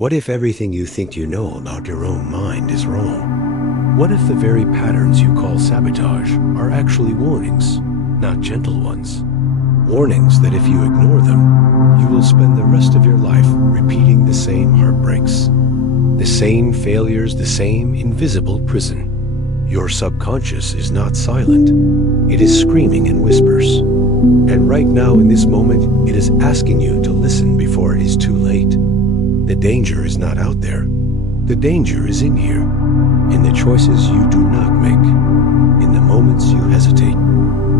What if everything you think you know about your own mind is wrong? What if the very patterns you call sabotage are actually warnings, not gentle ones? Warnings that if you ignore them, you will spend the rest of your life repeating the same heartbreaks, the same failures, the same invisible prison. Your subconscious is not silent. It is screaming in whispers. And right now in this moment, it is asking you to listen before it is too late. The danger is not out there. The danger is in here, in the choices you do not make, in the moments you hesitate,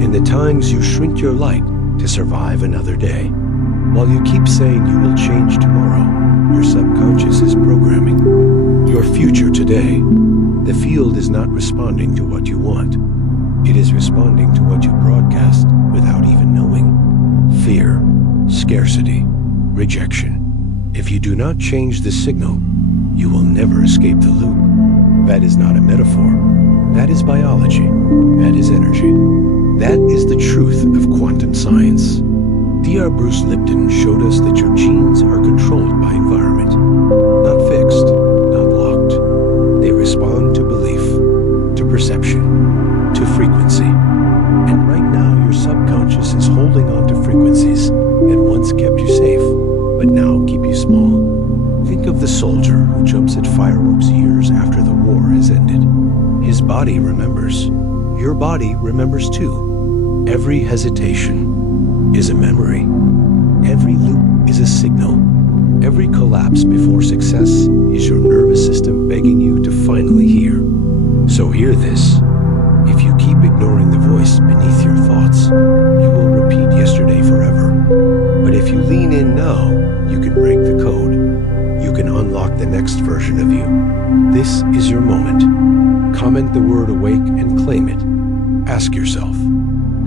in the times you shrink your light to survive another day. While you keep saying you will change tomorrow, your subconscious is programming your future today. The field is not responding to what you want. It is responding to what you broadcast without even knowing. Fear, scarcity, rejection. If you do not change the signal, you will never escape the loop. That is not a metaphor. That is biology. That is energy. That is the truth of quantum science. Dr. Bruce Lipton showed us that your genes are controlled by environment. Not fixed, not locked. They respond to belief, to perception, to frequency. And right now your subconscious is holding on to frequencies that once kept you safe, but now keep you small. Think of the soldier who jumps at fireworks years after the war has ended. His body remembers. Your body remembers too. Every hesitation is a memory. Every loop is a signal. Every collapse before success is your nervous system begging you to finally hear. So hear this. If you keep ignoring the voice beneath your thoughts, you will repeat yesterday forever. But if you lean in now, you can break the code. You can unlock the next version of you. This is your moment. Comment the word awake and claim it. Ask yourself,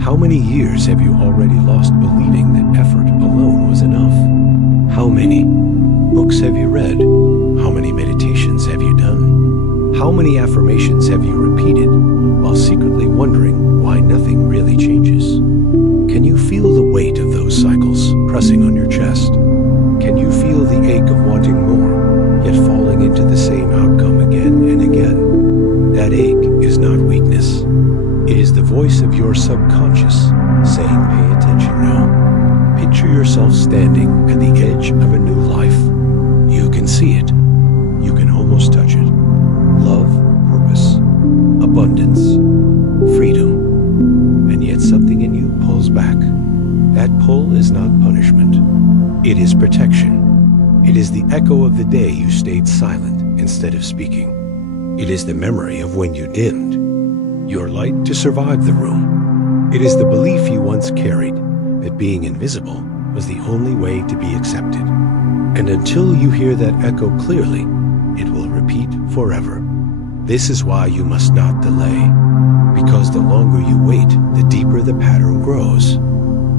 how many years have you already lost believing that effort alone was enough? How many books have you read? How many meditations have you done? How many affirmations have you repeated while secretly wondering why nothing really changes? Can you feel the weight of those cycles pressing on your chest? Can you feel the ache of wanting more, yet falling into the same outcome again and again? That ache is not weakness. It is the voice of your subconscious saying, pay attention now. Picture yourself standing at the edge of a new life. You can see it. You can almost touch it. Love, purpose, abundance, freedom. And yet something in you pulls back. That pull is not punishment. It is protection. It is the echo of the day you stayed silent instead of speaking. It is the memory of when you dimmed your light to survive the room. It is the belief you once carried that being invisible was the only way to be accepted. And until you hear that echo clearly, it will repeat forever. This is why you must not delay, because the longer you wait, the deeper the pattern grows.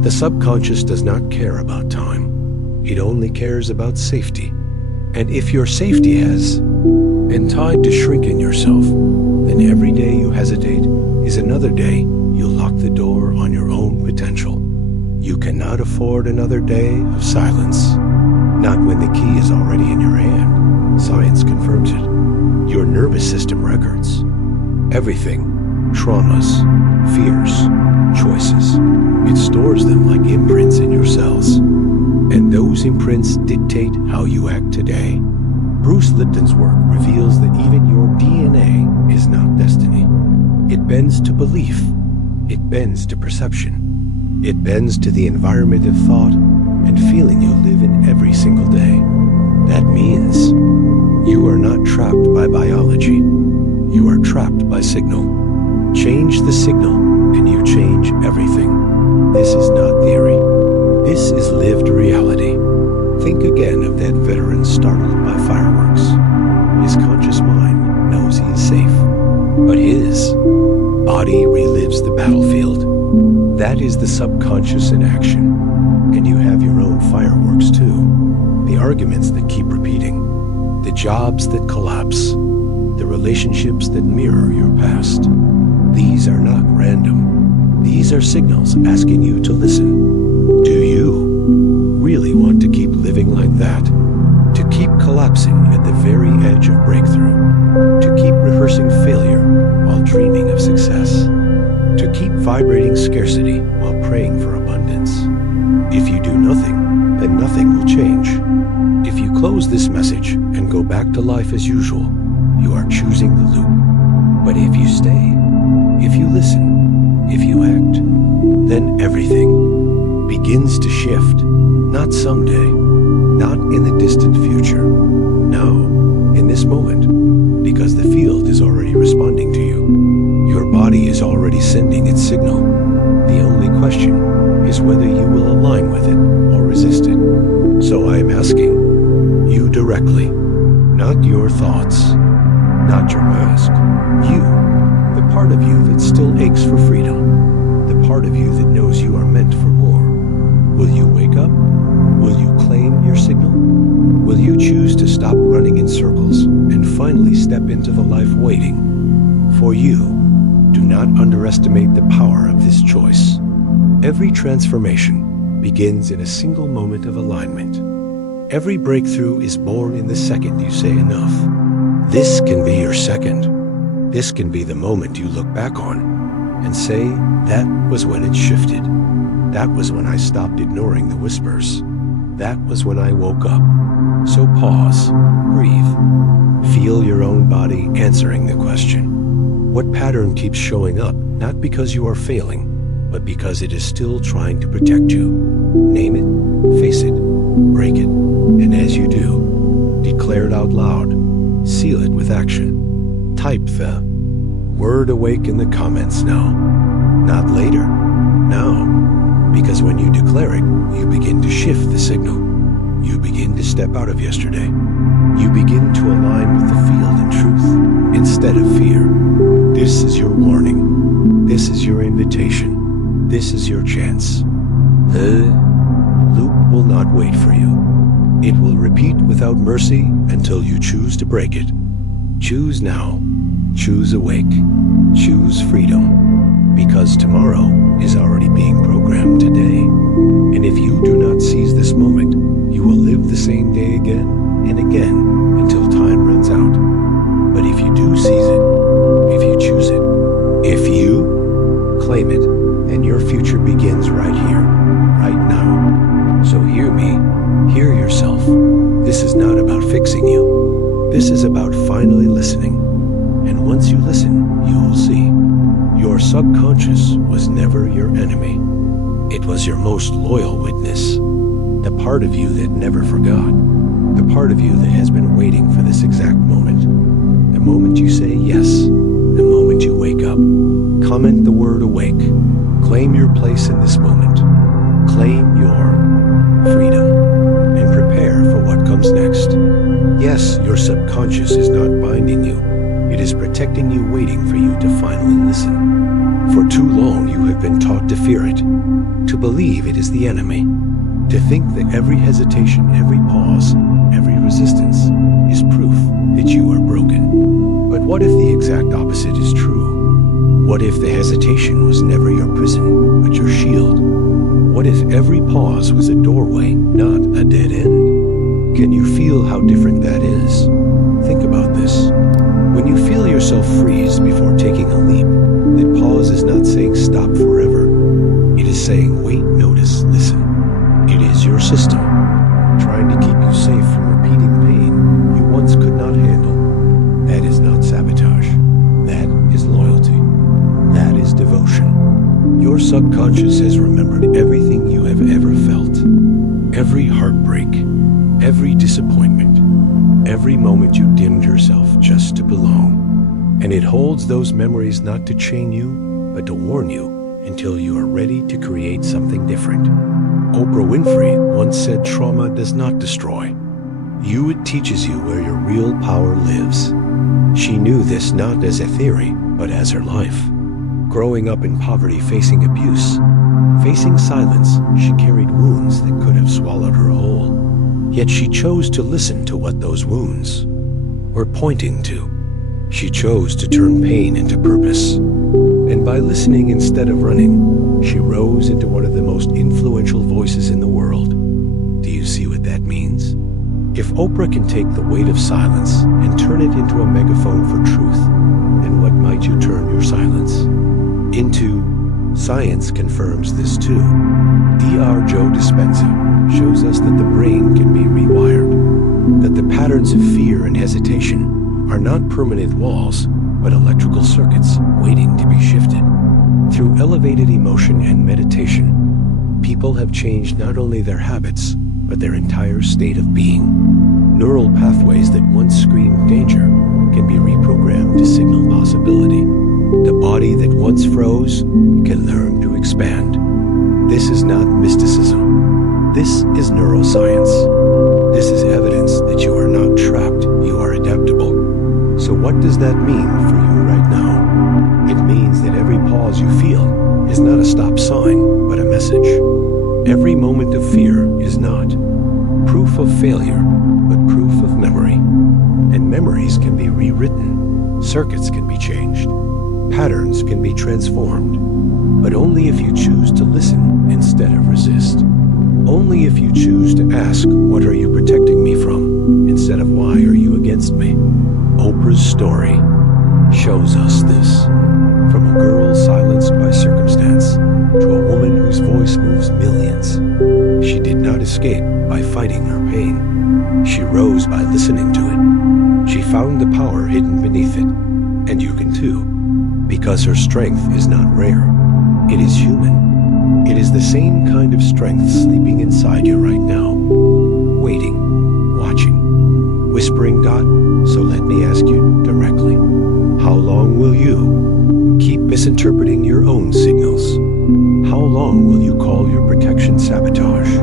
The subconscious does not care about time. It only cares about safety. And if your safety has been tied to shrinking yourself, then every day you hesitate is another day you lock the door on your own potential. You cannot afford another day of silence. Not when the key is already in your hand. Science confirms it. Your nervous system records everything. Traumas, fears, choices. It stores them like imprints in your cells. And those imprints dictate how you act today. Bruce Lipton's work reveals that even your DNA is not destiny. It bends to belief. It bends to perception. It bends to the environment of thought and feeling you live in every single day. That means you are not trapped by biology. You are trapped by signal. Change the signal and you change everything. This is not theory. This is lived reality. Think again of that veteran startled by fireworks. His conscious mind knows he is safe, but his body relives the battlefield. That is the subconscious in action. And you have your own fireworks too. The arguments that keep repeating. The jobs that collapse. The relationships that mirror your past. These are not random. These are signals asking you to listen. Do you really want to keep living like that? To keep collapsing at the very edge of breakthrough, to keep rehearsing failure while dreaming of success, to keep vibrating scarcity while praying for abundance. If you do nothing, then nothing will change. If you close this message and go back to life as usual, you are choosing the loop. But if you stay, if you listen, if you act, then everything begins to shift. Not someday, not in the distant future. No, in this moment, because the field is already responding to you. Your body is already sending its signal. The only question is whether you will align with it or resist it. So I am asking you directly, not your thoughts, not your mask. You, the part of you that still aches for freedom, the part of you that knows you are meant for more. Will you wake up? Will you claim your signal? Will you choose to stop running in circles and finally step into the life waiting for you? Do not underestimate the power of this choice. Every transformation begins in a single moment of alignment. Every breakthrough is born in the second you say enough. This can be your second. This can be the moment you look back on and say, that was when it shifted. That was when I stopped ignoring the whispers. That was when I woke up. So pause, breathe, feel your own body answering the question. What pattern keeps showing up, not because you are failing, but because it is still trying to protect you? Name it, face it, break it, and as you do, declare it out loud, seal it with action. Type the word awake in the comments now, not later, now. Because when you declare it, you begin to shift the signal. You begin to step out of yesterday. You begin to align with the field in truth instead of fear. This is your warning. This is your invitation. This is your chance. The loop will not wait for you. It will repeat without mercy until you choose to break it. Choose now. Choose awake. Choose freedom. Because tomorrow is already being programmed today. And if you do not seize this moment, you will live the same day again and again until time runs out. But if you do seize it, if you choose it, if you claim it, then your future begins right here, right now. So hear me, hear yourself. This is not about fixing you. This is about finally listening. And once you listen, you will see. Your subconscious was never your enemy. It was your most loyal witness. The part of you that never forgot. The part of you that has been waiting for this exact moment. The moment you say yes. The moment you wake up. Comment the word awake. Claim your place in this moment. Claim your freedom. And prepare for what comes next. Yes, your subconscious is not binding you. It is protecting you, waiting for you to finally listen. For too long you have been taught to fear it, to believe it is the enemy, to think that every hesitation, every pause, every resistance is proof that you are broken. But what if the exact opposite is true? What if the hesitation was never your prison, but your shield? What if every pause was a doorway, not a dead end? Can you feel how different that is? Think about this. When you feel yourself freeze before taking a leap, that pause is not saying stop forever. It is saying wait, notice, listen. It is your system, trying to keep you safe from repeating pain you once could not handle. That is not sabotage. That is loyalty. That is devotion. Your subconscious has remembered everything you have ever felt. Every heartbreak, every disappointment, every moment you dimmed yourself just to belong. And it holds those memories not to chain you, but to warn you until you are ready to create something different. Oprah Winfrey once said trauma does not destroy you, it teaches you where your real power lives. She knew this not as a theory, but as her life. Growing up in poverty, facing abuse, facing silence, she carried wounds that could have swallowed her whole. Yet she chose to listen to what those wounds were pointing to. She chose to turn pain into purpose. And by listening instead of running, she rose into one of the most influential voices in the world. Do you see what that means? If Oprah can take the weight of silence and turn it into a megaphone for truth, then what might you turn your silence into? Science confirms this too. Dr. Joe Dispenza shows us that the brain can be rewired, that the patterns of fear and hesitation are not permanent walls, but electrical circuits waiting to be shifted. Through elevated emotion and meditation, people have changed not only their habits, but their entire state of being. Neural pathways that once screamed danger can be reprogrammed to signal possibility. The body that once froze can learn to expand. This is not mysticism. This is neuroscience. This is evidence that you are not trapped, you are adaptable. So what does that mean for you right now? It means that every pause you feel is not a stop sign, but a message. Every moment of fear is not proof of failure, but proof of memory. And memories can be rewritten. Circuits can be changed. Patterns can be transformed. But only if you choose to listen instead of resist. Only if you choose to ask, what are you protecting me from, instead of why are you against me? Oprah's story shows us this. From a girl silenced by circumstance to a woman whose voice moves millions. She did not escape by fighting her pain. She rose by listening to it. She found the power hidden beneath it. And you can too, because her strength is not rare. It is human. It is the same kind of strength sleeping inside you right now. Waiting, watching, whispering. So let me ask you directly. How long will you keep misinterpreting your own signals? How long will you call your protection sabotage?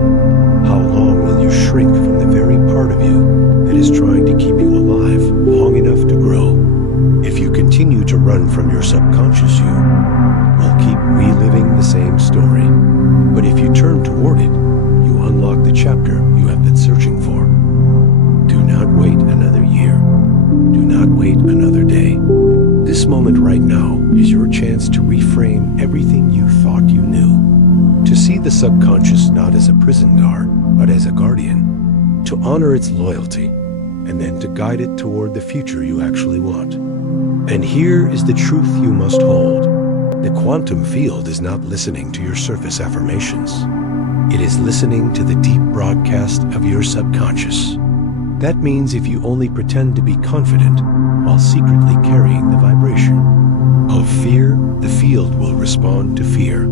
How long will you shrink from the very part of you that is trying to keep you alive long enough to grow? If you continue to run from your subconscious, you will keep reliving the same story. But if you turn toward it, you unlock the chapter you have been searching for. Do not wait another year. Do not wait another day. This moment right now is your chance to reframe everything you thought you knew. To see the subconscious not as a prison guard, but as a guardian. To honor its loyalty, and then to guide it toward the future you actually want. And here is the truth you must hold. The quantum field is not listening to your surface affirmations. It is listening to the deep broadcast of your subconscious. That means if you only pretend to be confident while secretly carrying the vibration of fear, the field will respond to fear.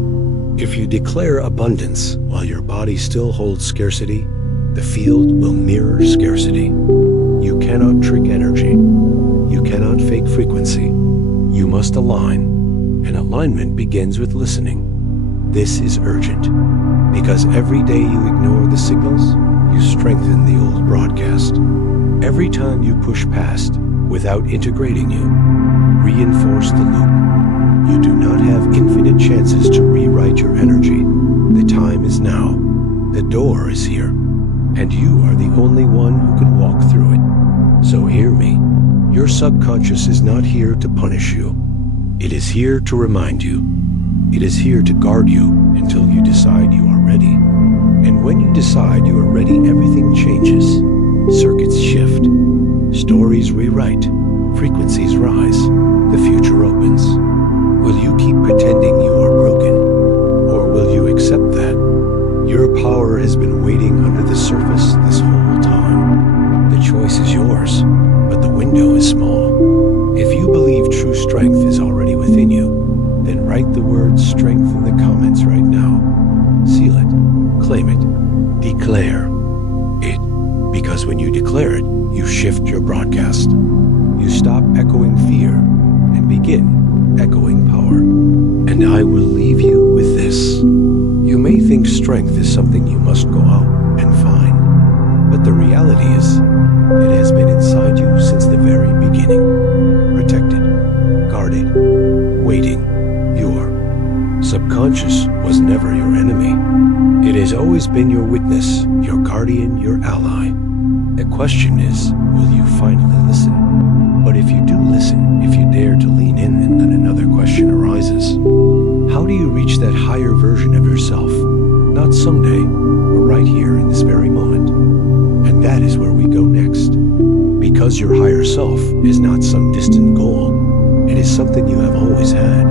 If you declare abundance while your body still holds scarcity, the field will mirror scarcity. You cannot trick energy. You cannot fake frequency. You must align, and alignment begins with listening. This is urgent, because every day you ignore the signals, you strengthen the old broadcast. Every time you push past without integrating, you reinforce the loop. You do not have infinite chances to rewrite your energy. The time is now. The door is here, and you are the only one who can walk through it. So hear me. Your subconscious is not here to punish you. It is here to remind you. It is here to guard you until you decide you are ready. And when you decide you are ready, everything changes. Circuits shift. Stories rewrite. Frequencies rise. The future opens. Will you keep pretending you are broken? Or will you accept that your power has been waiting under the surface this whole time? The choice is yours, but the window is small. If you believe true strength is already within you, then write the word strength in the comments right now. Seal it, claim it, declare it. Because when you declare it, you shift your broadcast. You stop echoing fear and begin echoing power. And I will leave you with this. You may think strength is something you must go out and find, but the reality is, it has been inside you since the very beginning. Protected, guarded, waiting. Your subconscious was never your enemy. It has always been your witness, your guardian, your ally. The question is, will you finally listen? But if you do listen, if you dare to lean in, and then another question arises. How do you reach that higher version of yourself? Not someday, but right here in this very moment. And that is where we go. Because your higher self is not some distant goal. It is something you have always had.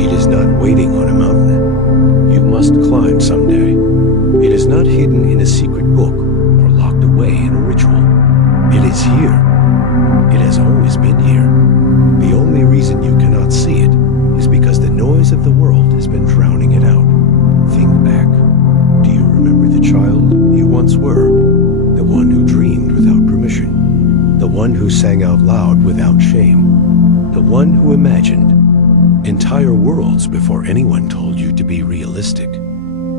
It is not waiting on a mountain you must climb someday. It is not hidden in a secret book or locked away in a ritual. It is here. It has always been here. The only reason you cannot see it is because the noise of the world has been drowning it out. Think back. Do you remember the child you once were? The one who dreamed without permission. The one who sang out loud without shame. The one who imagined entire worlds before anyone told you to be realistic.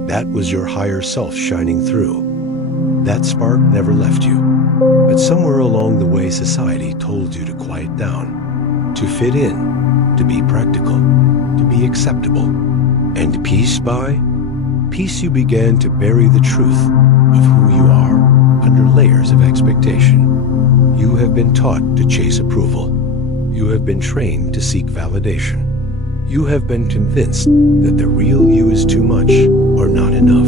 That was your higher self shining through. That spark never left you. But somewhere along the way, society told you to quiet down, to fit in, to be practical, to be acceptable. And piece by piece you began to bury the truth of who you are under layers of expectation. You have been taught to chase approval. You have been trained to seek validation. You have been convinced that the real you is too much or not enough.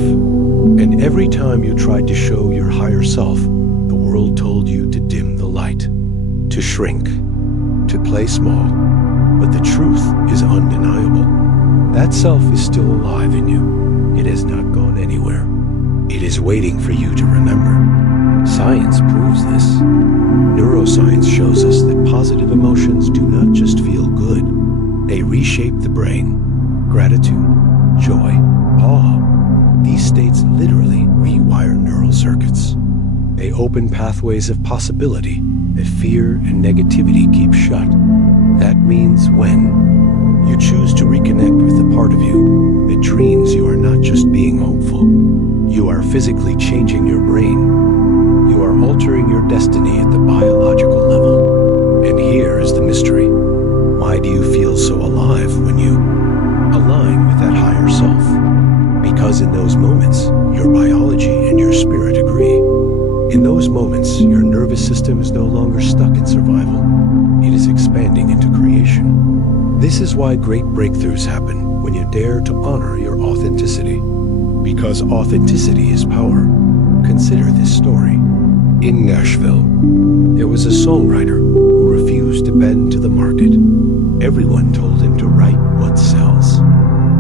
And every time you tried to show your higher self, the world told you to dim the light, to shrink, to play small. But the truth is undeniable. That self is still alive in you. It has not gone anywhere. It is waiting for you to remember. Science proves this. Neuroscience shows us that positive emotions do not just feel good. They reshape the brain. Gratitude, joy, awe. These states literally rewire neural circuits. They open pathways of possibility that fear and negativity keep shut. That means when you choose to reconnect with the part of you that dreams, you are not just being hopeful. You are physically changing your brain. You are altering your destiny at the biological level. And here is the mystery. Why do you feel so alive when you align with that higher self? Because in those moments, your biology and your spirit agree. In those moments, your nervous system is no longer stuck in survival. It is expanding into creation. This is why great breakthroughs happen when you dare to honor your authenticity. Because authenticity is power. Consider this story. In Nashville, there was a songwriter who refused to bend to the market. Everyone told him to write what sells.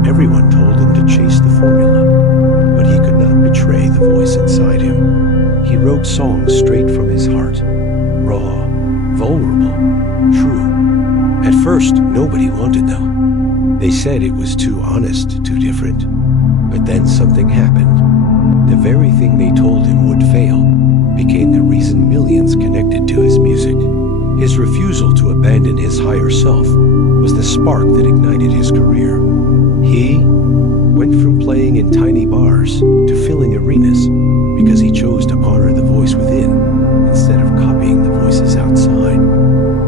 Everyone told him to chase the formula. But he could not betray the voice inside him. He wrote songs straight from his heart. Raw, vulnerable, true. At first, nobody wanted them. They said it was too honest, too different. But then something happened. The very thing they told him would fail became the reason millions connected to his music. His refusal to abandon his higher self was the spark that ignited his career. He went from playing in tiny bars to filling arenas because he chose to honor the voice within instead of copying the voices outside.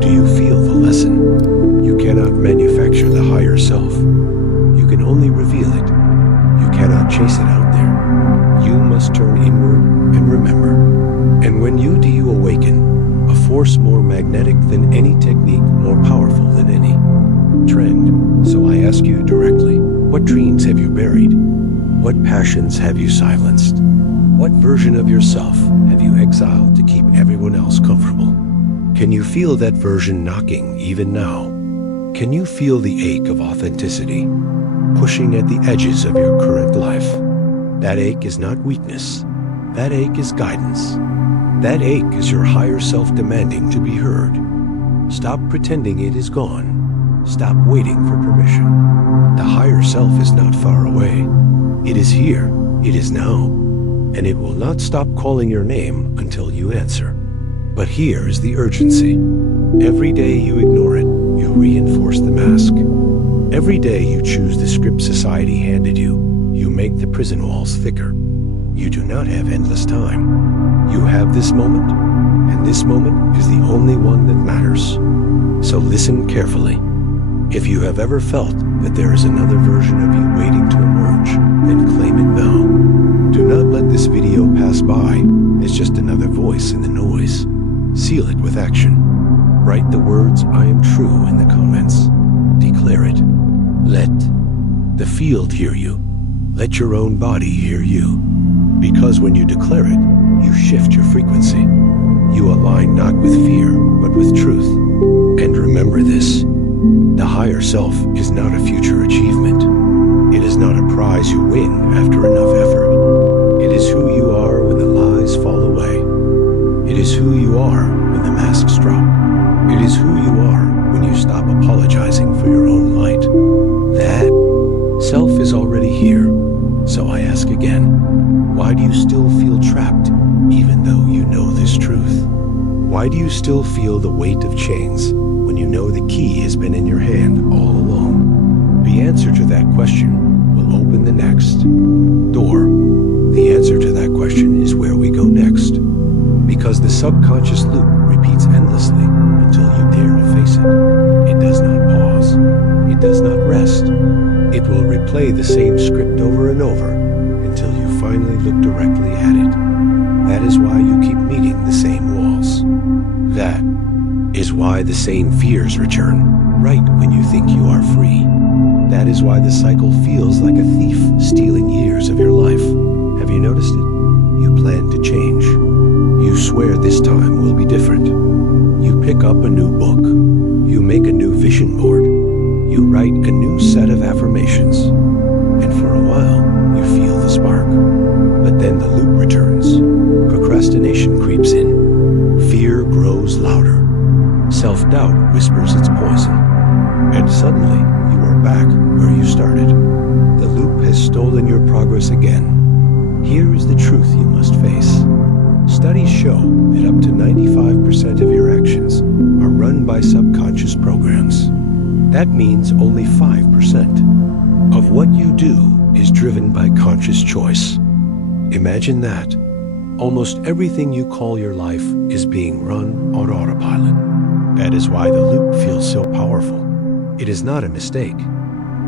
Do you feel the lesson? You cannot manufacture the higher self. You can only reveal it. You cannot chase it out there. You must turn inward and remember. And when you awaken, a force more magnetic than any technique, more powerful than any trend. So I ask you directly, what dreams have you buried? What passions have you silenced? What version of yourself have you exiled to keep everyone else comfortable? Can you feel that version knocking even now? Can you feel the ache of authenticity pushing at the edges of your current life? That ache is not weakness. That ache is guidance. That ache is your higher self demanding to be heard. Stop pretending it is gone. Stop waiting for permission. The higher self is not far away. It is here. It is now. And it will not stop calling your name until you answer. But here is the urgency. Every day you ignore it, you reinforce the mask. Every day you choose the script society handed you, you make the prison walls thicker. You do not have endless time. You have this moment, and this moment is the only one that matters. So listen carefully. If you have ever felt that there is another version of you waiting to emerge, then claim it now. Do not let this video pass by as just another voice in the noise. Seal it with action. Write the words "I am true" in the comments. Declare it. Let the field hear you. Let your own body hear you. Because when you declare it, you shift your frequency. You align not with fear, but with truth. And remember this, the higher self is not a future achievement. It is not a prize you win after enough effort. It is who you are when the lies fall away. It is who you are when the masks drop. It is who you are when you stop apologizing for your own light. That self is already here. So I ask again, why do you still feel trapped even though you know this truth? Why do you still feel the weight of chains when you know the key has been in your hand all along? The answer to that question will open the next door. The answer to that question is where we go next. Because the subconscious loop repeats endlessly until you dare to face it. It does not pause. It does not rest. It will replay the same script over and over until you finally look directly at it. That is why you keep meeting the same walls. That is why the same fears return right when you think you are free. That is why the cycle feels like a thief stealing years of your life. Have you noticed it? You plan to change. You swear this time will be different. You pick up a new book. You make a new vision board. You write a new set of affirmations. And for a while, you feel the spark. But then the loop returns. Procrastination creeps in. Fear grows louder. Self-doubt whispers its poison. And suddenly, you are back where you started. The loop has stolen your progress again. Here is the truth you must face. Studies show that up to 95% of your actions are run by subconscious programs. That means only 5% of what you do is driven by conscious choice. Imagine that. Almost everything you call your life is being run on autopilot. That is why the loop feels so powerful. It is not a mistake.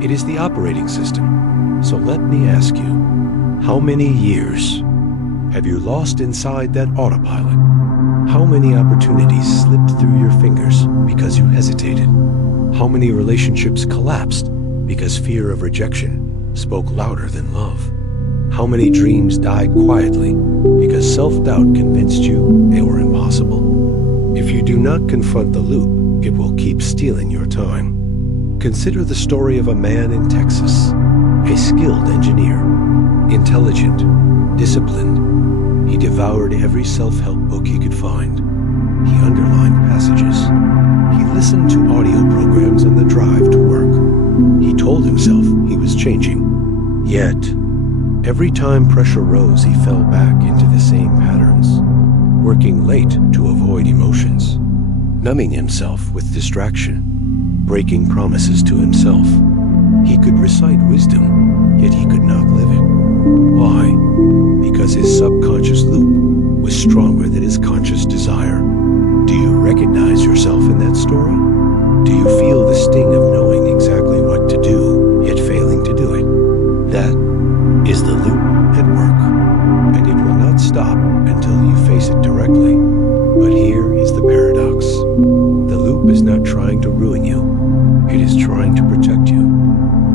It is the operating system. So let me ask you, how many years have you lost inside that autopilot? How many opportunities slipped through your fingers because you hesitated? How many relationships collapsed because fear of rejection spoke louder than love? How many dreams died quietly because self-doubt convinced you they were impossible? If you do not confront the loop, it will keep stealing your time. Consider the story of a man in Texas, a skilled engineer, intelligent, disciplined. He devoured every self-help book he could find. He underlined passages. He listened to audio programs on the drive to work. He told himself he was changing. Yet, every time pressure rose, he fell back into the same patterns, working late to avoid emotions, numbing himself with distraction, breaking promises to himself. He could recite wisdom, yet he could not live it. Why? Because his subconscious loop was stronger than his conscious desire. Do you recognize yourself in that story? Do you feel the sting of knowing exactly what to do, yet failing to do it? That is the loop at work, and it will not stop until you face it directly. But here is the paradox. The loop is not trying to ruin you. It is trying to protect you.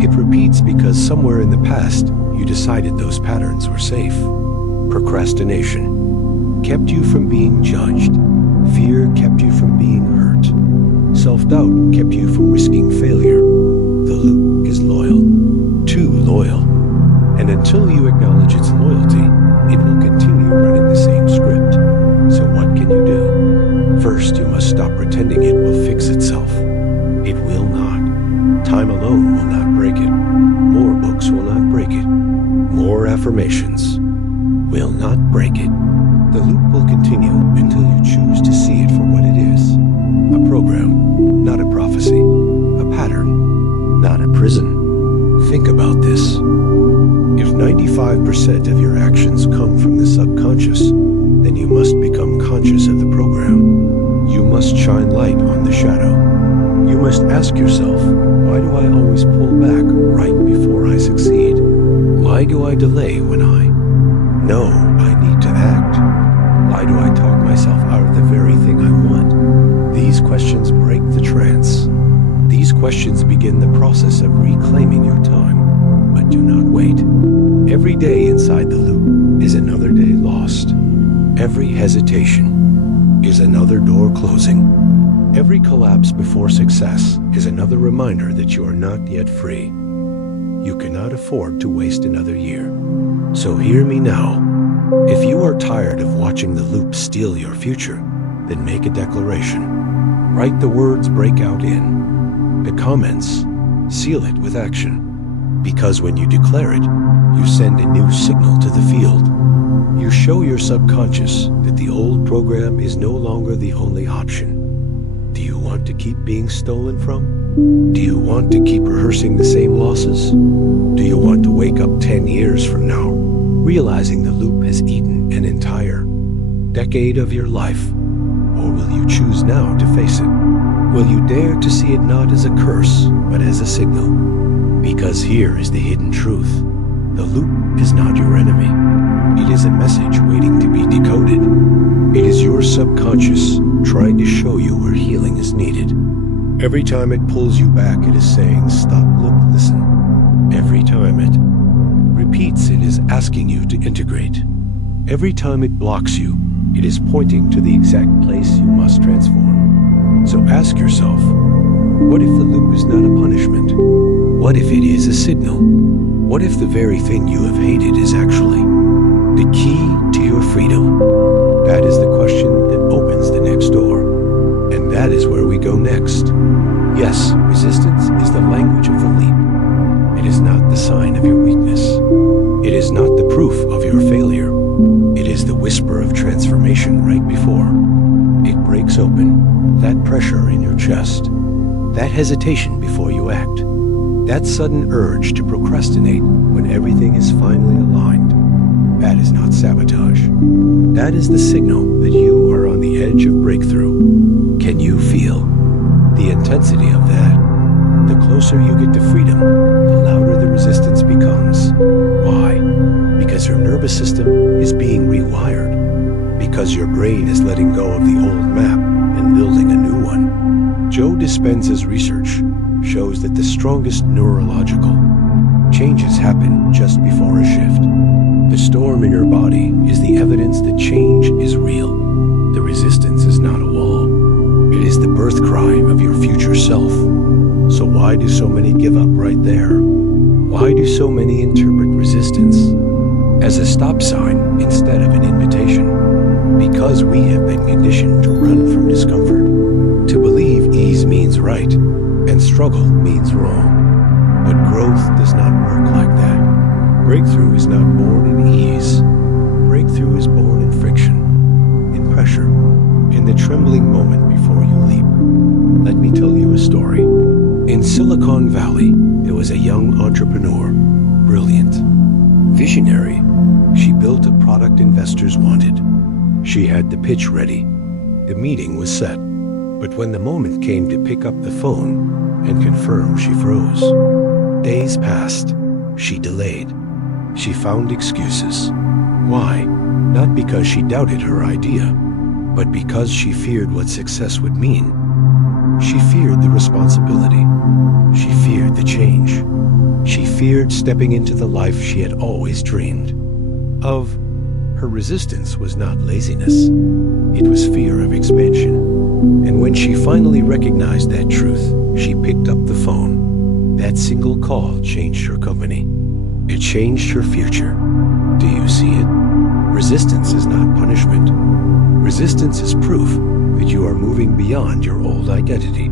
It repeats because somewhere in the past, you decided those patterns were safe. Procrastination kept you from being judged. Fear kept you from being hurt. Self-doubt kept you from risking failure. The loop is loyal, too loyal. And until you acknowledge its loyalty, it will continue running the same script. So what can you do? First, you must stop pretending it will fix itself. It will not. Time alone will not break it. More books will not break it. More affirmations will not break it. The loop will continue until you choose to see it for what it is. A program, not a prophecy. A pattern, not a prison. Think about this. If 95% of your actions come from the subconscious, then you must become conscious of the program. You must shine light on the shadow. You must ask yourself, why do I always pull back right before I succeed? Why do I delay when I know I need to act? Why do I talk myself out of the very thing I want? These questions break the trance. These questions begin the process of reclaiming your time. But do not wait. Every day inside the loop is another day lost. Every hesitation, is another door closing. Every collapse before success is another reminder that you are not yet free. You cannot afford to waste another year. So hear me now. If you are tired of watching the loop steal your future, then make a declaration. Write the words breakout in the comments. Seal it with action. Because when you declare it, you send a new signal to the field. You show your subconscious that the old program is no longer the only option. Do you want to keep being stolen from? Do you want to keep rehearsing the same losses? Do you want to wake up 10 years from now, realizing the loop has eaten an entire decade of your life? Or will you choose now to face it? Will you dare to see it not as a curse, but as a signal? Because here is the hidden truth. The loop is not your enemy. It is a message waiting to be decoded. It is your subconscious trying to show you where healing is needed. Every time it pulls you back, it is saying, stop, look, listen. Every time it repeats, it is asking you to integrate. Every time it blocks you, it is pointing to the exact place you must transform. So ask yourself, what if the loop is not a punishment? What if it is a signal? What if the very thing you have hated is actually the key to your freedom? That is the question that opens the next door. And that is where we go next. Yes, resistance is the language of the leap. It is not the sign of your weakness. It is not the proof of your failure. It is the whisper of transformation right before it breaks open. That pressure in your chest. That hesitation before you act. That sudden urge to procrastinate when everything is finally aligned. That is not sabotage. That is the signal that you are on the edge of breakthrough. Can you feel the intensity of that? The closer you get to freedom, the louder the resistance becomes. Why? Because your nervous system is being rewired. Because your brain is letting go of the old map and building a new one. Joe Dispenza's research shows that the strongest neurological changes happen just before a shift. The storm in your body is the evidence that change is real. The resistance is not a wall. It is the birth cry of your future self. So why do so many give up right there? Why do so many interpret resistance as a stop sign instead of an invitation? Because we have been conditioned to run from discomfort, to believe ease means right and struggle means wrong. But growth does not work like that. Breakthrough is not born in ease. Breakthrough is born in friction, in pressure, in the trembling moment before you leap. Let me tell you a story. In Silicon Valley, there was a young entrepreneur, brilliant, visionary. She built a product investors wanted. She had the pitch ready. The meeting was set. But when the moment came to pick up the phone and confirm, she froze. Days passed. She delayed. She found excuses. Why? Not because she doubted her idea, but because she feared what success would mean. She feared the responsibility. She feared the change. She feared stepping into the life she had always dreamed of. Her resistance was not laziness. It was fear of expansion. And when she finally recognized that truth, she picked up the phone. That single call changed her company. It changed her future. Do you see it? Resistance is not punishment. Resistance is proof that you are moving beyond your old identity.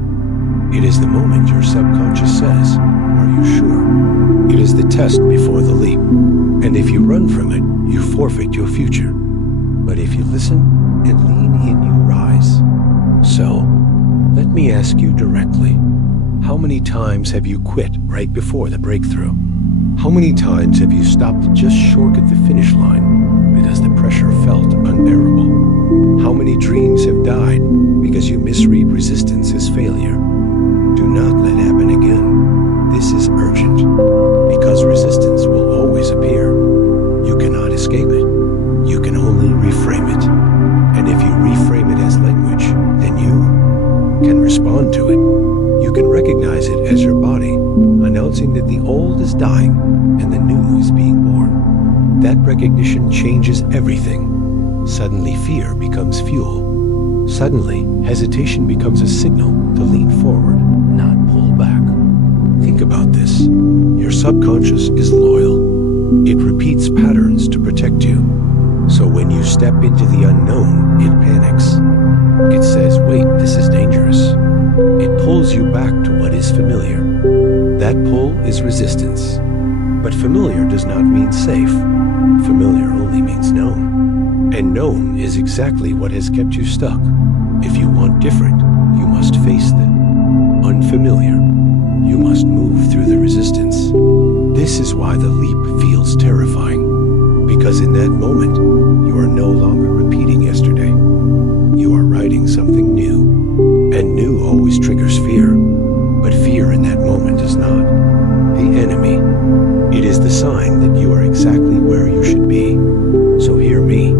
It is the moment your subconscious says, "Are you sure?" It is the test before the leap. And if you run from it, you forfeit your future. But if you listen and lean in, you rise. So, let me ask you directly, how many times have you quit right before the breakthrough? How many times have you stopped just short at the finish line because the pressure felt unbearable? How many dreams have died because you misread resistance as failure? Do not let it happen again. This is urgent, because resistance will always appear. You cannot escape it. You can only reframe it. And if you reframe it as language, then you can respond to it. You can recognize it as your body, announcing that the old is dying and the new is being born. That recognition changes everything. Suddenly fear becomes fuel. Suddenly, hesitation becomes a signal to lean forward, not pull back. Think about this. Your subconscious is loyal. It repeats patterns to protect you. So when you step into the unknown, it panics. It says, wait, this is dangerous. It pulls you back to what is familiar. That pull is resistance. But familiar does not mean safe. Familiar only means known. And known is exactly what has kept you stuck. If you want different, you must face the unfamiliar. You must move through the resistance. This is why the leap feels terrifying. Because in that moment, you are no longer repeating yesterday. You are writing something new. And new always triggers fear. But fear in that moment is not the enemy. It is the sign that you are exactly where you should be. So hear me.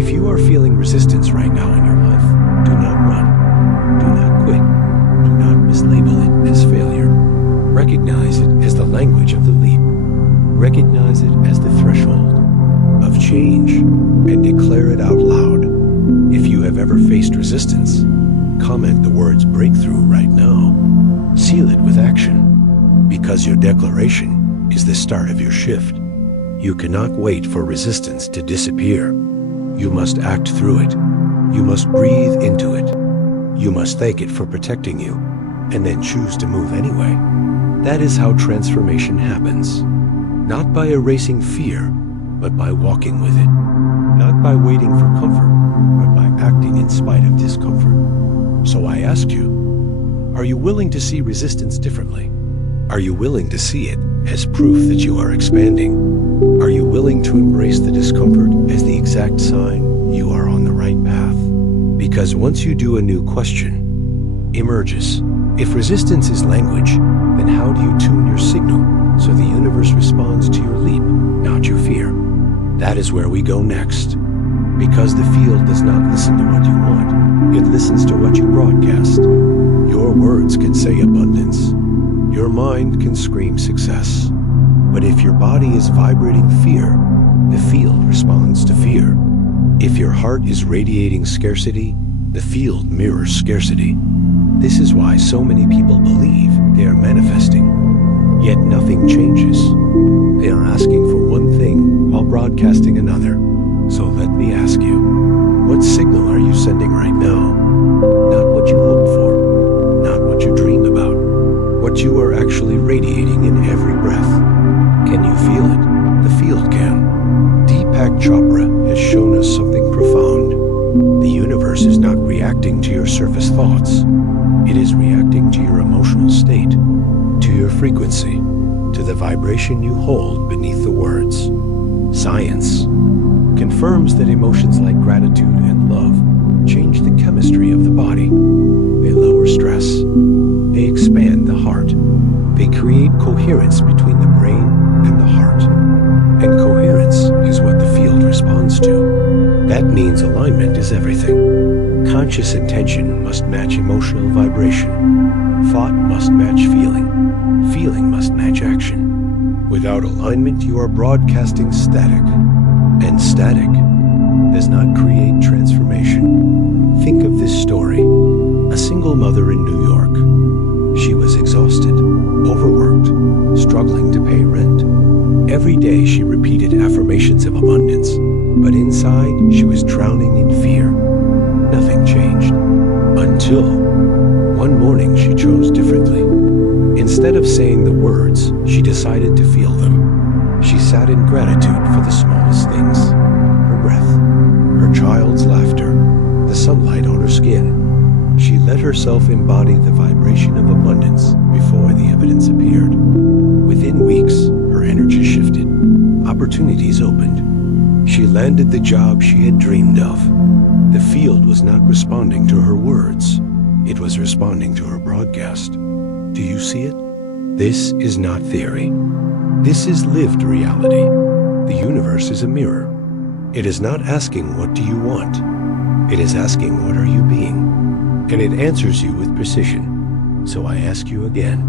If you are feeling resistance right now in your life, do not run. Do not quit. Do not mislabel it as failure. Recognize it as the language of the leap. Recognize it as the threshold of change and declare it out loud. If you have ever faced resistance, comment the words breakthrough right now. Seal it with action, because your declaration is the start of your shift. You cannot wait for resistance to disappear. You must act through it. You must breathe into it. You must thank it for protecting you, and then choose to move anyway. That is how transformation happens. Not by erasing fear, but by walking with it. Not by waiting for comfort, but by acting in spite of discomfort. So I ask you, are you willing to see resistance differently? Are you willing to see it as proof that you are expanding? Are you willing to embrace the discomfort as the exact sign you are on the right path? Because once you do, a new question emerges. If resistance is language, then how do you tune your signal so the universe responds to your leap, not your fear? That is where we go next. Because the field does not listen to what you want, it listens to what you broadcast. Your words can say abundance. Your mind can scream success. But if your body is vibrating fear, the field responds to fear. If your heart is radiating scarcity, the field mirrors scarcity. This is why so many people believe they are manifesting, yet nothing changes. They are asking for one thing while broadcasting another. So let me ask you, what signal are you sending right now? Not what you hope for, not what you dream about, what you are actually radiating in every breath. Can you feel it? The field can. Deepak Chopra has shown us something profound. The universe is not reacting to your surface thoughts. It is reacting to your emotional state, to your frequency, to the vibration you hold beneath the words. Science confirms that emotions like gratitude and love change the chemistry of the body. They lower stress. They expand the heart. They create coherence between the brain and the heart. And coherence is what the field responds to. That means alignment is everything. Conscious intention must match emotional vibration. Thought must match feeling. Feeling must match action. Without alignment, you are broadcasting static. And static does not create transformation. Think of this story. A single mother in New York. She was exhausted, overworked, struggling to pay rent. Every day she repeated affirmations of abundance, but inside she was drowning in fear. Nothing changed. Until one morning she chose differently. Instead of saying the words, she decided to feel them. She sat in gratitude for the smallest things. Her breath, her child's laughter, the sunlight on her skin. She let herself embody the vibration of abundance before the evidence appeared. Within weeks, her energy shifted. Opportunities opened. She landed the job she had dreamed of. The field was not responding to her words. It was responding to her broadcast. Do you see it? This is not theory. This is lived reality. The universe is a mirror. It is not asking, what do you want? It is asking, what are you being? And it answers you with precision. So I ask you again,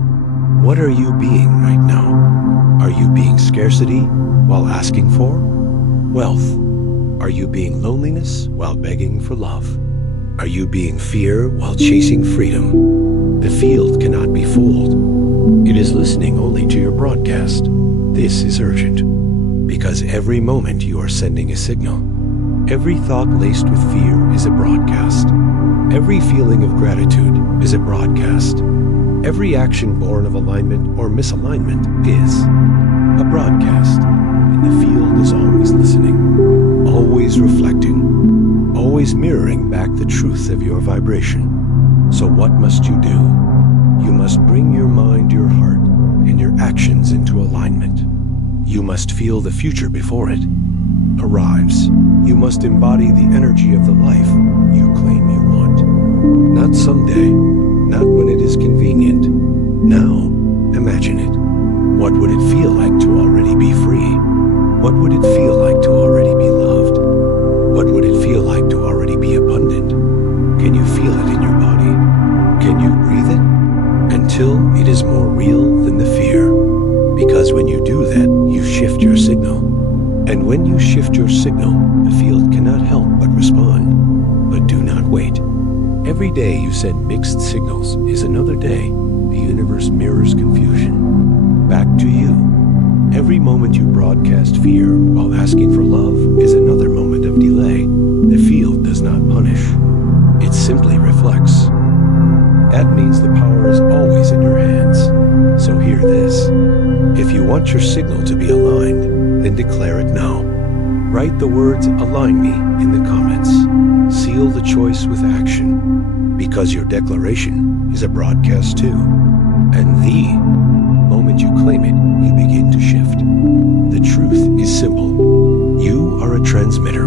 what are you being right now? Are you being scarcity while asking for wealth? Are you being loneliness while begging for love? Are you being fear while chasing freedom? The field cannot be fooled. It is listening only to your broadcast. This is urgent, because every moment you are sending a signal. Every thought laced with fear is a broadcast. Every feeling of gratitude is a broadcast. Every action born of alignment or misalignment is a broadcast. And the field is always listening, always reflecting, always mirroring back the truth of your vibration. So what must you do? You must bring your mind, your heart, and your actions into alignment. You must feel the future before it arrives. You must embody the energy of the life you claim you want. Not someday, not when it is convenient. Now, imagine it. What would it feel like to already be free? What would it feel like to already be loved? What would it feel like to already be abundant? Can you feel it in your body? Can you breathe it? Until it is more real than the fear. Because when you do that, you shift your signal. And when you shift your signal, the field cannot help but respond. But do not wait. Every day you send mixed signals is another day. The universe mirrors confusion back to you. Every moment you broadcast fear while asking for love is another moment of delay. The field does not punish. It simply reflects. That means the power is always in your hands. So hear this. If you want your signal to be aligned, then declare it now. Write the words "align me" in the comments. Seal the choice with action, because your declaration is a broadcast too. And the moment you claim it, you begin to shift. The truth is simple. You are a transmitter.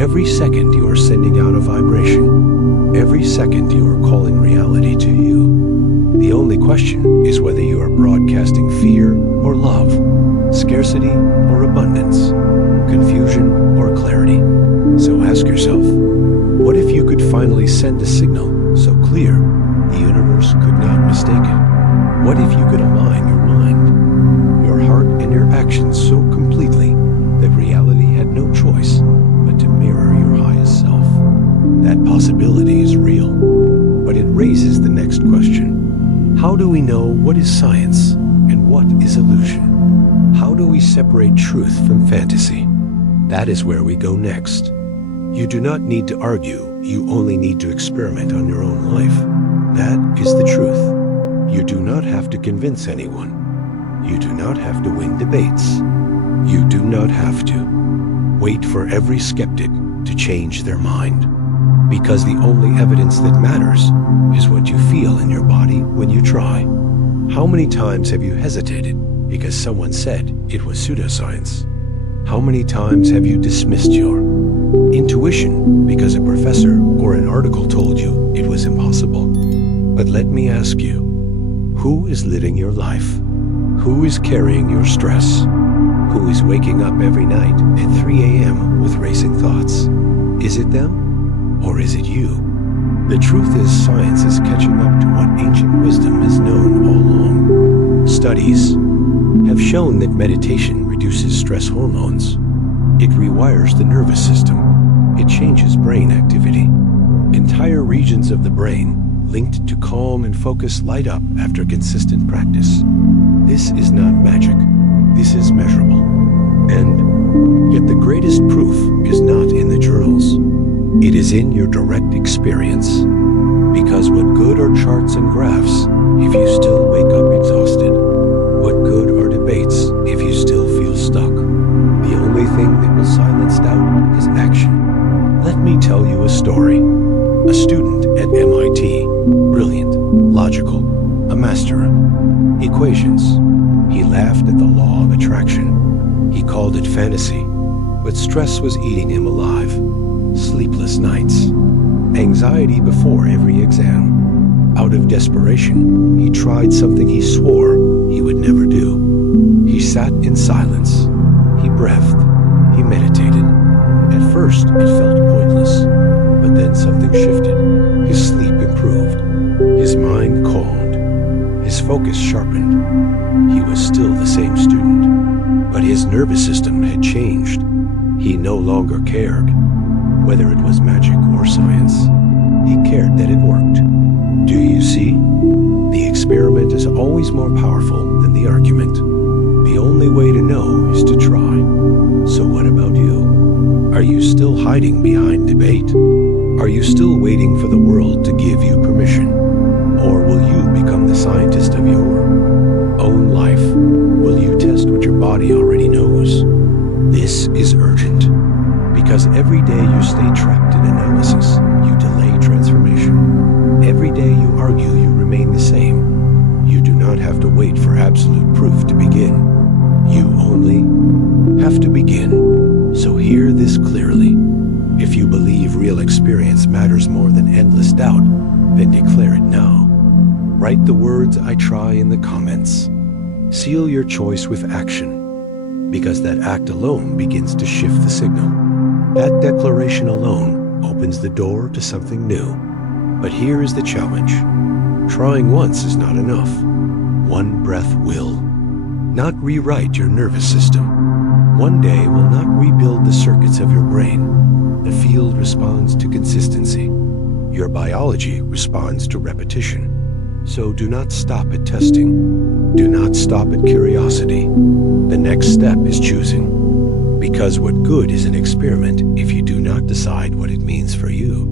Every second you are sending out a vibration. Every second you are calling reality to you. The only question is whether you are broadcasting fear or love, scarcity or abundance, confusion or clarity. So ask yourself, what if you could finally send a signal so clear the universe could not mistake it? What if you could align your mind, your heart, and your actions so completely that reality had no choice but to mirror your highest self? That possibility is real, but it raises the next question. How do we know what is science and what is illusion? How do we separate truth from fantasy? That is where we go next. You do not need to argue, you only need to experiment on your own life. That is the truth. You do not have to convince anyone. You do not have to win debates. You do not have to wait for every skeptic to change their mind. Because the only evidence that matters is what you feel in your body when you try. How many times have you hesitated because someone said it was pseudoscience? How many times have you dismissed your intuition because a professor or an article told you it was impossible? But let me ask you, who is living your life? Who is carrying your stress? Who is waking up every night at 3 a.m. with racing thoughts? Is it them or is it you? The truth is, science is catching up to what ancient wisdom has known all along. Studies have shown that meditation reduces stress hormones. It rewires the nervous system. It changes brain activity. Entire regions of the brain linked to calm and focus light up after consistent practice. This is not magic. This is measurable. And yet the greatest proof is not in the journals. It is in your direct experience. Because what good are charts and graphs if you still wake up exhausted? What good are debates if you still feel stuck? The only thing that will silence doubt is action. Let me tell you a story. A student at MIT, brilliant, logical, a master of equations. He laughed at the law of attraction. He called it fantasy, but stress was eating him alive. Sleepless nights, anxiety before every exam. Out of desperation, he tried something he swore he would never do. He sat in silence. He breathed. He meditated. At first, it felt pointless, but then something shifted. His sleep improved. His mind calmed. His focus sharpened. He was still the same student, but his nervous system had changed. He no longer cared whether it was magic or science. he cared that it worked. Do you see? The experiment is always more powerful than the argument. The only way to know is to try. So what about you? Are you still hiding behind debate? Are you still waiting for the world to give you permission? Or will you become the scientist of your own life? Will you test what your body already knows? This is urgent, because every day you stay trapped in analysis, you delay transformation. Every day you argue, you remain the same. You do not have to wait for absolute proof to begin. You only have to begin. So hear this clearly. If you believe real experience matters more than endless doubt, then declare it now. Write the words "I try" in the comments. Seal your choice with action, because that act alone begins to shift the signal. That declaration alone opens the door to something new. But here is the challenge. Trying once is not enough. One breath will not rewrite your nervous system. One day will not rebuild the circuits of your brain. The field responds to consistency. Your biology responds to repetition. So do not stop at testing. Do not stop at curiosity. The next step is choosing. Because what good is an experiment if you do not decide what it means for you?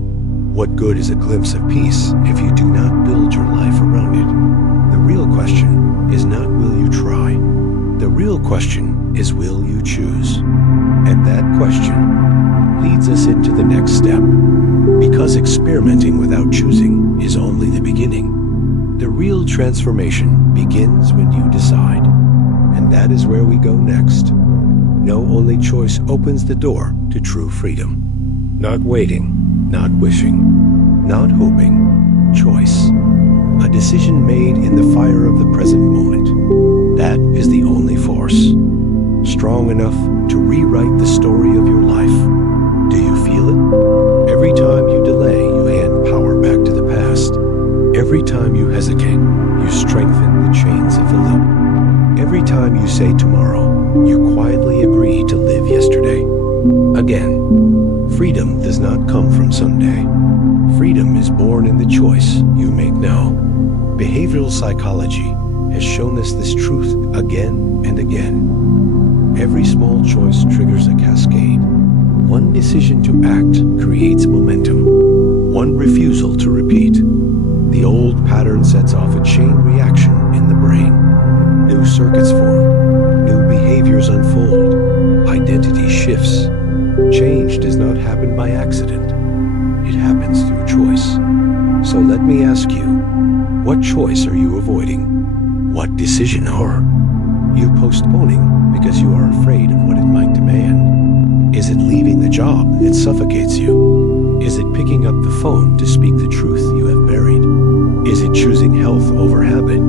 What good is a glimpse of peace if you do not build your life around it? The real question is not will you try. The real question is will you choose? And that question leads us into the next step. Because experimenting without choosing is only the beginning. The real transformation begins when you decide. And that is where we go next. No, only choice opens the door to true freedom. Not waiting, not wishing, not hoping. Choice. A decision made in the fire of the present moment. That is the only force. Strong enough to rewrite the story of your life. Do you feel it? Every time you delay, you hand power back to the past. Every time you hesitate, you strengthen the chains of the loop. Every time you say tomorrow, you quietly agree to live yesterday. Again, freedom does not come from someday. Freedom is born in the choice you make now. Behavioral psychology has shown us this truth again and again. Every small choice triggers a cascade. One decision to act creates momentum. One refusal to repeat. The old pattern sets off a chain reaction in the brain. New circuits form. New behaviors unfold. Identity shifts. Change does not happen by accident. It happens through choice. So let me ask you, what choice are you avoiding? What decision are you postponing because you are afraid of what it might demand? Is it leaving the job that suffocates you? Is it picking up the phone to speak the truth you have buried? Is it choosing health over habit,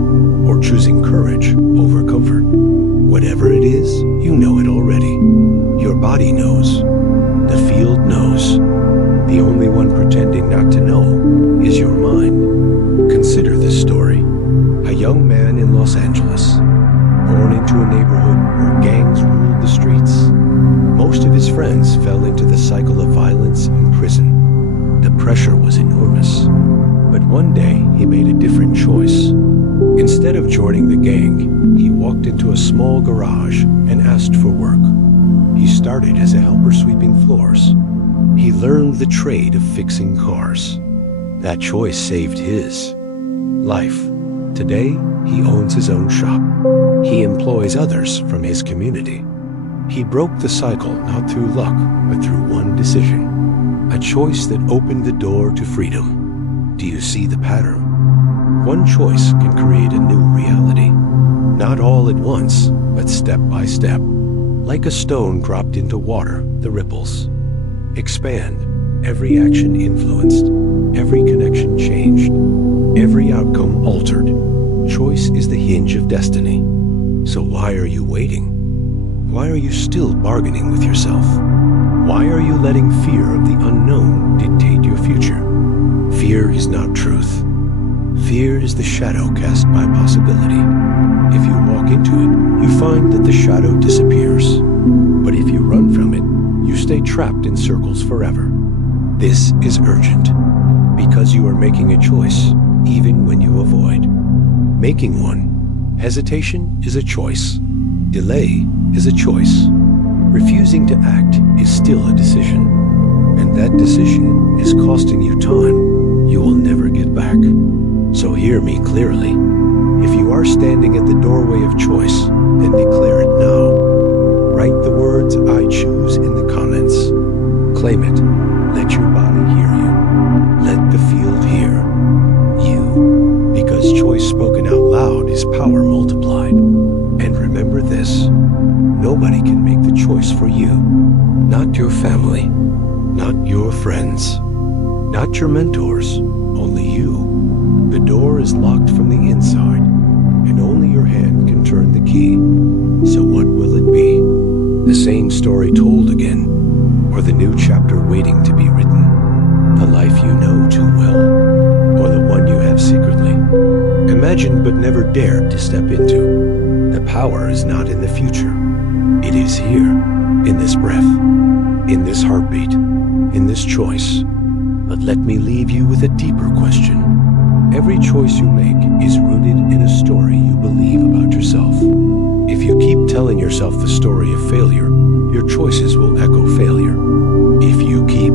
or choosing courage over comfort? Whatever it is, you know it already. Your body knows. The field knows. The only one pretending not to know is your mind. Consider this story. A young man in Los Angeles, born into a neighborhood where gangs ruled the streets. Most of his friends fell into the cycle of violence and prison. The pressure was enormous. But one day, he made a different choice. Instead of joining the gang, he walked into a small garage and asked for work. He started as a helper sweeping floors. He learned the trade of fixing cars. That choice saved his life. Today, he owns his own shop. He employs others from his community. He broke the cycle not through luck, but through one decision. A choice that opened the door to freedom. Do you see the pattern? One choice can create a new reality. Not all at once, but step by step. Like a stone dropped into water, the ripples expand. Every action influenced. Every connection changed. Every outcome altered. Choice is the hinge of destiny. So why are you waiting? Why are you still bargaining with yourself? Why are you letting fear of the unknown dictate your future? Fear is not truth. Fear is the shadow cast by possibility. If you walk into it, you find that the shadow disappears. But if you run from it, you stay trapped in circles forever. This is urgent. Because you are making a choice, even when you avoid. Making one. Hesitation is a choice. Delay is a choice. Refusing to act is still a decision. And that decision is costing you time you will never get back. So hear me clearly. If you are standing at the doorway of choice, then declare it now. Write the words "I choose" in the comments. Claim it. Let your body hear you. Let the field hear you. Because choice spoken out loud is power multiplied. And remember this, nobody can make the choice for you. Not your family, not your friends, not your mentors, only you. The door is locked from the inside, and only your hand can turn the key. So what will it be? The same story told again, or the new chapter waiting to be written? The life you know too well, or the one you have secretly imagined but never dared to step into? The power is not in the future. It is here, in this breath, in this heartbeat, in this choice. But let me leave you with a deeper question. Every choice you make is rooted in a story you believe about yourself. If you keep telling yourself the story of failure, your choices will echo failure. If you keep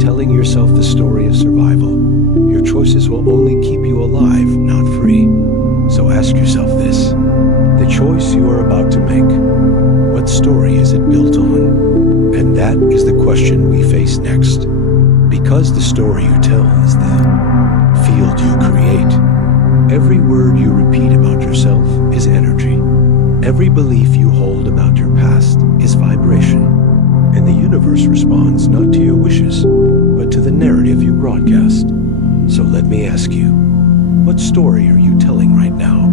telling yourself the story of survival, your choices will only keep you alive, not free. So ask yourself this. The choice you are about to make, what story is it built on? And that is the question we face next. Because the story you tell is the field you create. Every word you repeat about yourself is energy. Every belief you hold about your past is vibration. And the universe responds not to your wishes, but to the narrative you broadcast. So let me ask you, what story are you telling right now?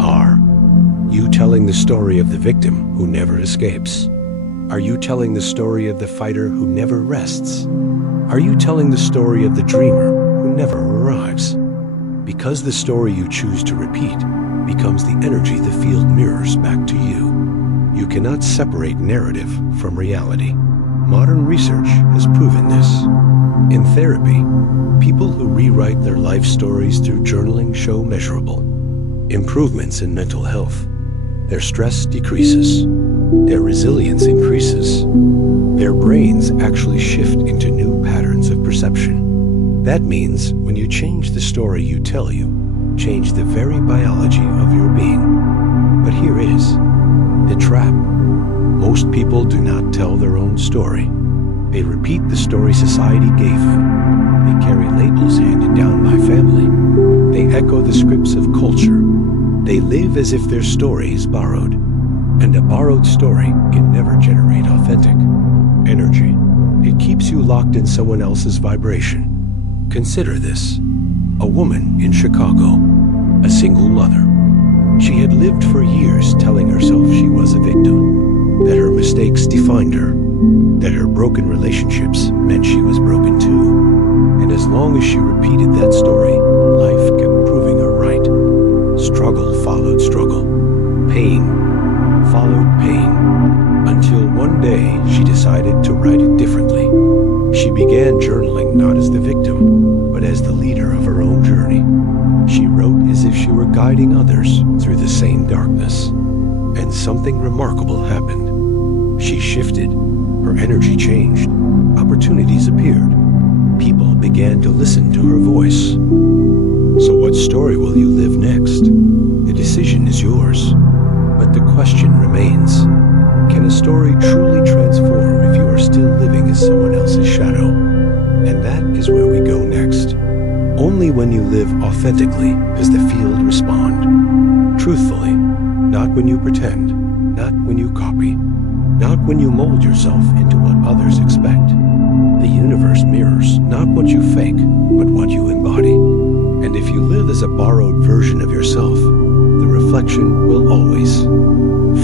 Are you telling the story of the victim who never escapes? Are you telling the story of the fighter who never rests? Are you telling the story of the dreamer who never arrives? Because the story you choose to repeat becomes the energy the field mirrors back to you. You cannot separate narrative from reality. Modern research has proven this. In therapy, people who rewrite their life stories through journaling show measurable improvements in mental health. Their stress decreases. Their resilience increases. Their brains actually shift into new patterns of perception. That means when you change the story you tell, you change the very biology of your being. But here is the trap. Most people do not tell their own story. They repeat the story society gave them. They carry labels handed down by family. They echo the scripts of culture. They live as if their story is borrowed. And a borrowed story can never generate authentic energy. It keeps you locked in someone else's vibration. Consider this. A woman in Chicago, a single mother. She had lived for years telling herself she was a victim, that her mistakes defined her, that her broken relationships meant she was broken too. And as long as she repeated that story, life kept proving her right. Struggle followed struggle. Pain followed pain. Until one day she decided to write it differently. She began journaling not as the victim, but as the leader of her own journey. She wrote as if she were guiding others through the same darkness. And something remarkable happened. She shifted. Her energy changed. Opportunities appeared. People began to listen to her voice. So what story will you live next? The decision is yours. But the question remains, can a story truly transform if you are still living as someone else's shadow? And that is where we go next. Only when you live authentically does the field respond. Truthfully, not when you pretend, not when you copy, not when you mold yourself into what others expect. The universe mirrors not what you fake, but what you embody. And if you live as a borrowed version of yourself, the reflection will always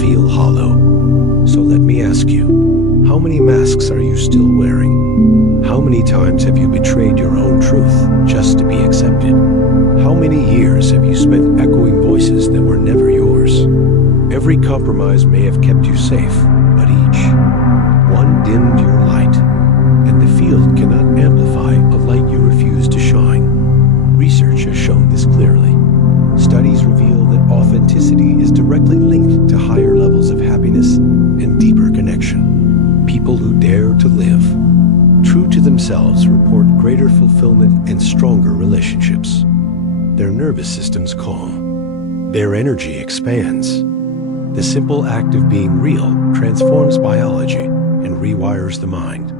feel hollow. So let me ask you, how many masks are you still wearing? How many times have you betrayed your own truth just to be accepted? How many years have you spent echoing voices that were never yours? Every compromise may have kept you safe, but each one dimmed your light. And the field cannot amplify a light you refuse to Research has shown this clearly. Studies reveal that authenticity is directly linked to higher levels of happiness and deeper connection. People who dare to live true to themselves report greater fulfillment and stronger relationships. Their nervous systems calm. Their energy expands. The simple act of being real transforms biology and rewires the mind.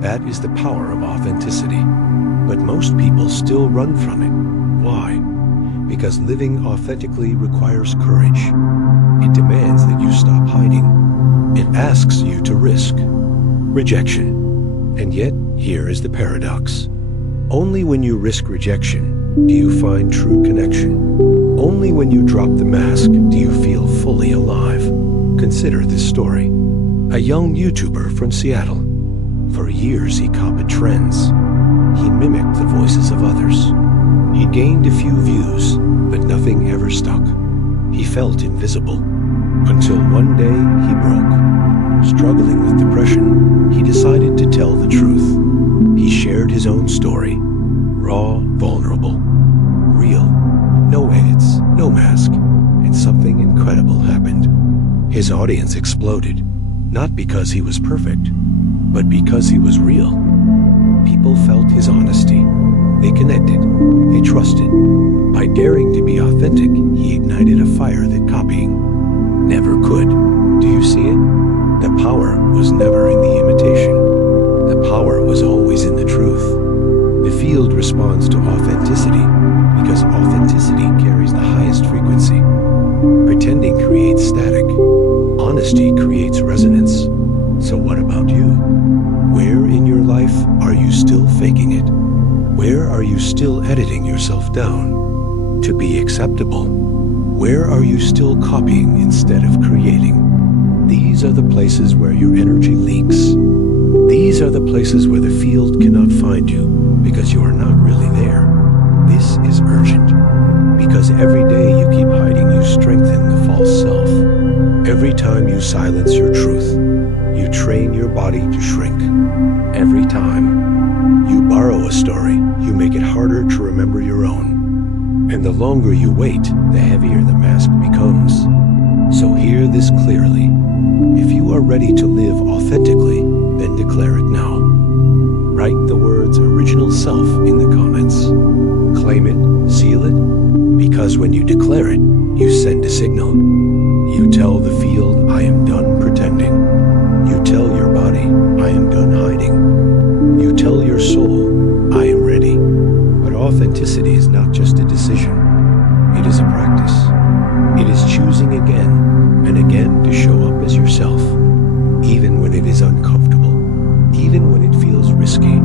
That is the power of authenticity. But most people still run from it. Why? Because living authentically requires courage. It demands that you stop hiding. It asks you to risk rejection. And yet, here is the paradox. Only when you risk rejection do you find true connection. Only when you drop the mask do you feel fully alive. Consider this story. A young YouTuber from Seattle. For years he copied trends. He mimicked the voices of others. He gained a few views, but nothing ever stuck. He felt invisible. Until one day he broke. Struggling with depression, he decided to tell the truth. He shared his own story. Raw, vulnerable, real. No edits, no mask. And something incredible happened. His audience exploded. Not because he was perfect, but because he was real. People felt his honesty. They connected. They trusted. By daring to be authentic, he ignited a fire that copying never could. Do you see it? The power was never in the imitation. The power was always in the truth. The field responds to authenticity because authenticity carries the highest frequency. Pretending creates static. Honesty creates resonance. So what about you? Where in your life are you still faking it? Where are you still editing yourself down to be acceptable? Where are you still copying instead of creating? These are the places where your energy leaks. These are the places where the field cannot find you because you are not really there. This is urgent. Because every day you keep hiding, you strengthen the false self. Every time you silence your truth, you train your body to shrink. Every time you borrow a story, you make it harder to remember your own. And the longer you wait, the heavier the mask becomes. So hear this clearly. If you are ready to live authentically, then declare it now. Write the words original self in the comments. Claim it, seal it, because when you declare it, you send a signal. You tell the field, I am done pretending. You tell your body, I am done hiding. You tell your soul, I am ready. But authenticity is not just a decision. It is a practice. It is choosing again and again to show up as yourself, even when it is uncomfortable, even when it feels risky,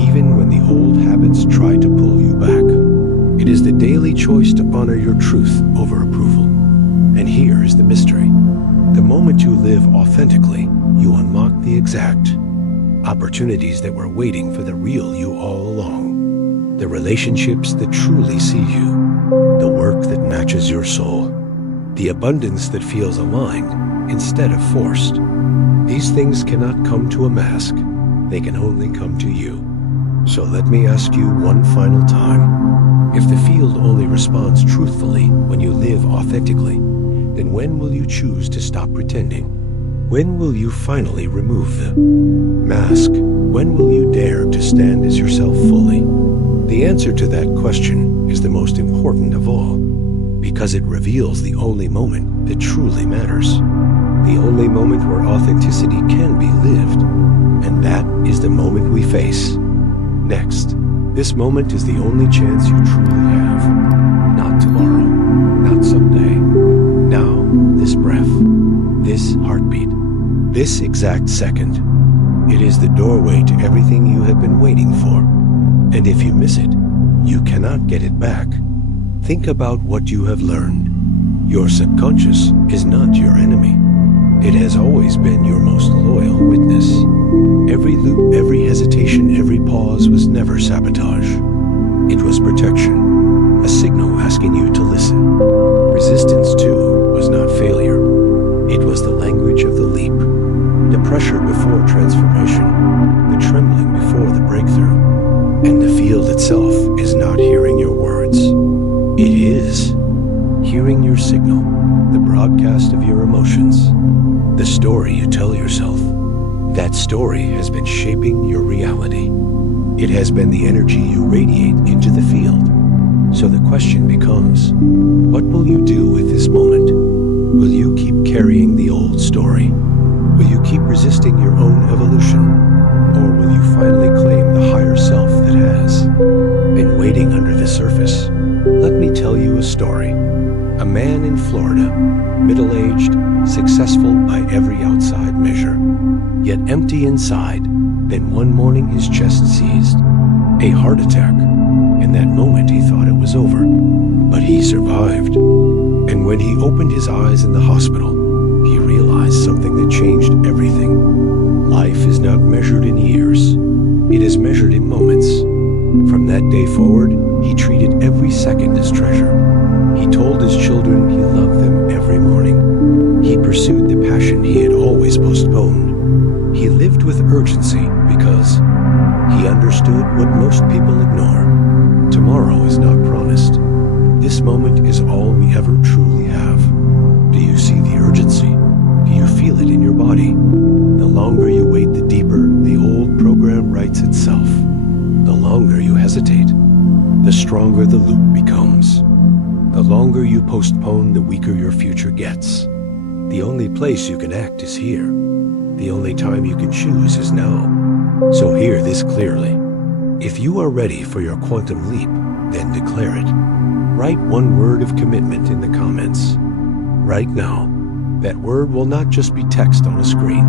even when the old habits try to pull you back. It is the daily choice to honor your truth over approval. And here is the mystery. The moment you live authentically, you unlock the exact opportunities that were waiting for the real you all along. The relationships that truly see you. The work that matches your soul. The abundance that feels aligned instead of forced. These things cannot come to a mask. They can only come to you. So let me ask you one final time. If the field only responds truthfully when you live authentically, then when will you choose to stop pretending? When will you finally remove the mask? When will you dare to stand as yourself fully? The answer to that question is the most important of all, because it reveals the only moment that truly matters. The only moment where authenticity can be lived, and that is the moment we face next. This moment is the only chance you truly have. Not tomorrow, not someday. Now, this breath, this heartbeat, this exact second. It is the doorway to everything you have been waiting for. And if you miss it, you cannot get it back. Think about what you have learned. Your subconscious is not your enemy. It has always been your most loyal witness. Every loop, every hesitation, every pause was never sabotage. It was protection, a signal asking you to listen. Resistance, too, was not failure. It was the language of the leap, the pressure before transformation, the trembling before the breakthrough. And the field itself is not hearing your It is hearing your signal, the broadcast of your emotions, the story you tell yourself. That story has been shaping your reality. It has been the energy you radiate into the field. So the question becomes, what will you do with this moment? Will you keep carrying the old story? Will you keep resisting your own evolution? Or will you finally claim the higher self that has been waiting under the surface? Let me tell you a story. A man in Florida, middle-aged, successful by every outside measure, yet empty inside. Then one morning his chest seized a heart attack. In that moment he thought it was over, but he survived. And when he opened his eyes in the hospital, he realized something that changed everything. Life is not measured in years. It is measured in moments. From that day forward, he treated every second as treasure. He told his children he loved them every morning. He pursued the passion he had always postponed. He lived with urgency because he understood what most people ignore. Tomorrow is not promised. This moment is all we ever truly have. Do you see the urgency? Do you feel it in your body? The longer you wait, the deeper the old program writes itself. The longer you hesitate, the stronger the loop becomes. The longer you postpone, the weaker your future gets. The only place you can act is here. The only time you can choose is now. So hear this clearly. If you are ready for your quantum leap, then declare it. Write one word of commitment in the comments. Right now, that word will not just be text on a screen.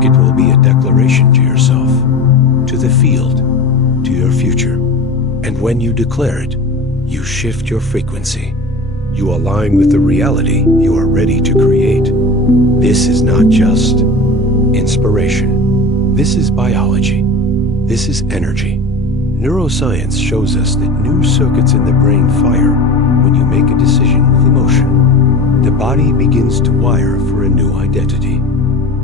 It will be a declaration to yourself, to the field, to your future. And when you declare it, you shift your frequency. You align with the reality you are ready to create. This is not just inspiration. This is biology. This is energy. Neuroscience shows us that new circuits in the brain fire when you make a decision with emotion. The body begins to wire for a new identity.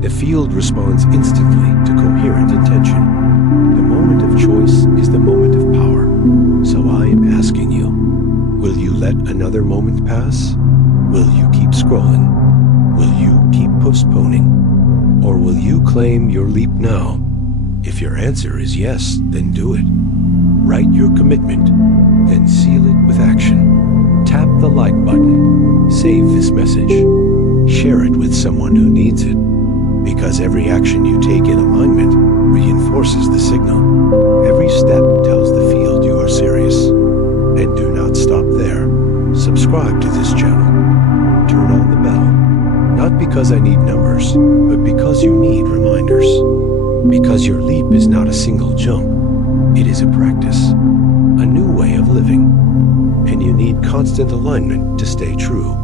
The field responds instantly to coherent intention. The moment of choice is the moment of power. So I am asking you, will you let another moment pass? Will you keep scrolling? Will you keep postponing? Or will you claim your leap now? If your answer is yes, then do it. Write your commitment, then seal it with action. Tap the like button. Save this message. Share it with someone who needs it. Because every action you take in alignment reinforces the signal. Every step tells the field you are serious. And do not stop there. Subscribe to this channel. Turn on the bell. Not because I need numbers, but because you need reminders. Because your leap is not a single jump. It is a practice, a new way of living. And you need constant alignment to stay true.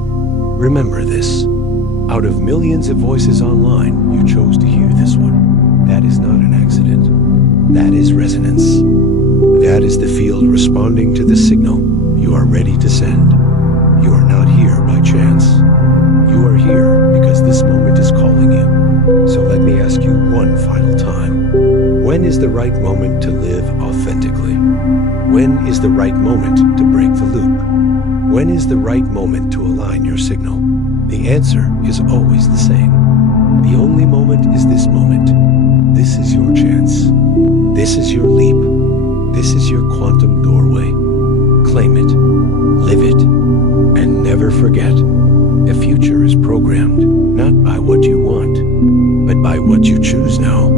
Remember this. Out of millions of voices online, you chose to hear this one. That is not an accident. That is resonance. That is the field responding to the signal you are ready to send. You are not here by chance. You are here because this moment is calling you. So let me ask you one final time. When is the right moment to live authentically? When is the right moment to break the loop? When is the right moment to align your signal? The answer is always the same. The only moment is this moment. This is your chance. This is your leap. This is your quantum doorway. Claim it, live it, and never forget, the future is programmed not by what you want, but by what you choose now.